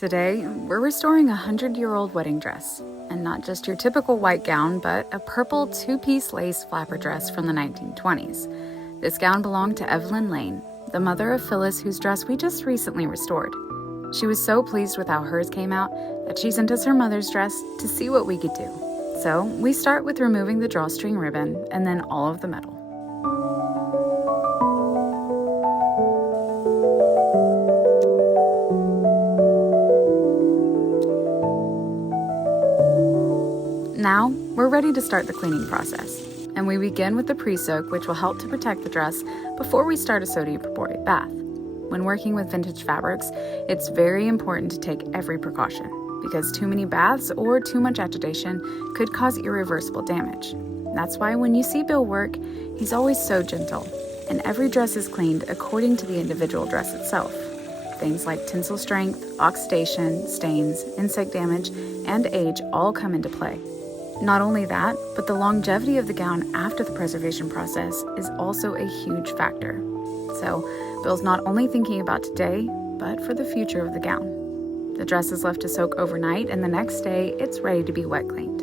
Today, we're restoring a 100-year-old wedding dress, and not just your typical white gown, but a purple two-piece lace flapper dress from the 1920s. This gown belonged to Evelyn Lane, the mother of Phyllis, whose dress we just recently restored. She was so pleased with how hers came out that she sent us her mother's dress to see what we could do. So we start with removing the drawstring ribbon and then all of the metal. Now, we're ready to start the cleaning process, and we begin with the pre-soak, which will help to protect the dress before we start a sodium perborate bath. When working with vintage fabrics, it's very important to take every precaution, because too many baths or too much agitation could cause irreversible damage. That's why when you see Bill work, he's always so gentle, and every dress is cleaned according to the individual dress itself. Things like tensile strength, oxidation, stains, insect damage, and age all come into play. Not only that, but the longevity of the gown after the preservation process is also a huge factor. So, Bill's not only thinking about today, but for the future of the gown. The dress is left to soak overnight, and the next day, it's ready to be wet cleaned.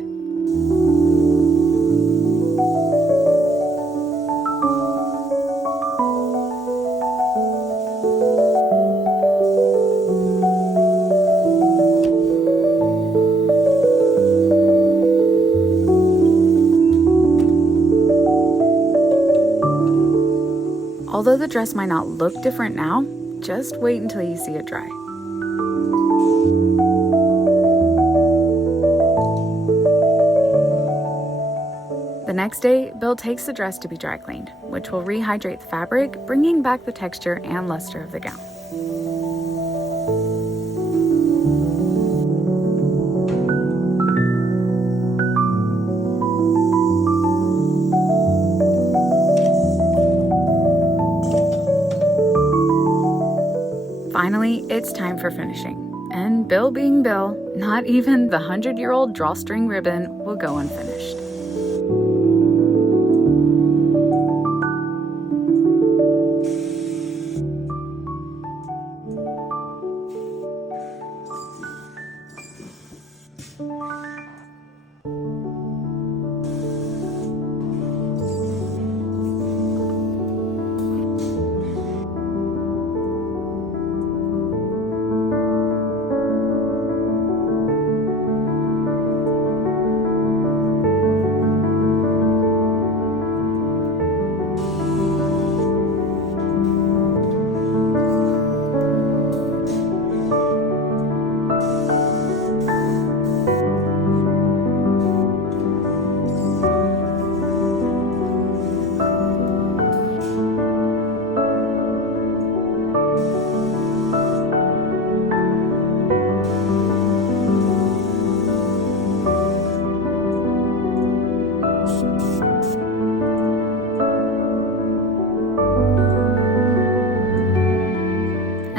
Although the dress might not look different now, just wait until you see it dry. The next day, Bill takes the dress to be dry cleaned, which will rehydrate the fabric, bringing back the texture and luster of the gown. Finally, it's time for finishing. And Bill being Bill, not even the 100-year-old drawstring ribbon will go unfinished.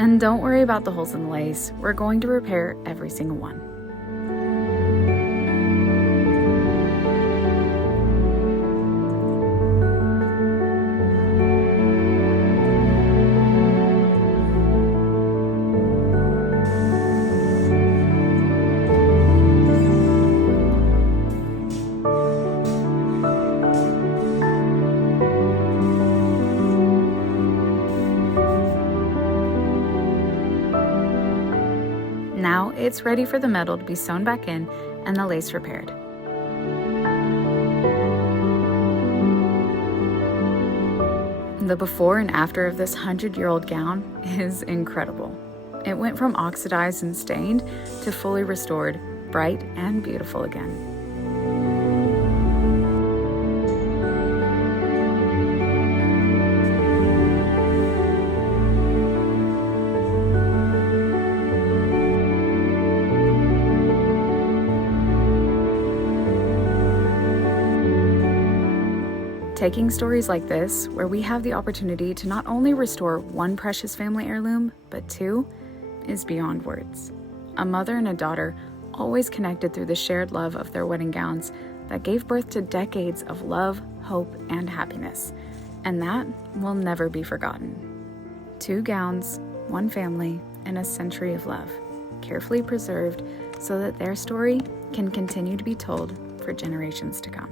And don't worry about the holes in the lace, we're going to repair every single one. Now it's ready for the metal to be sewn back in and the lace repaired. The before and after of this 100-year-old gown is incredible. It went from oxidized and stained to fully restored, bright and beautiful again. Taking stories like this, where we have the opportunity to not only restore one precious family heirloom, but two, is beyond words. A mother and a daughter, always connected through the shared love of their wedding gowns that gave birth to decades of love, hope, and happiness. And that will never be forgotten. 2 gowns, 1 family, and a century of love. carefully preserved so that their story can continue to be told for generations to come.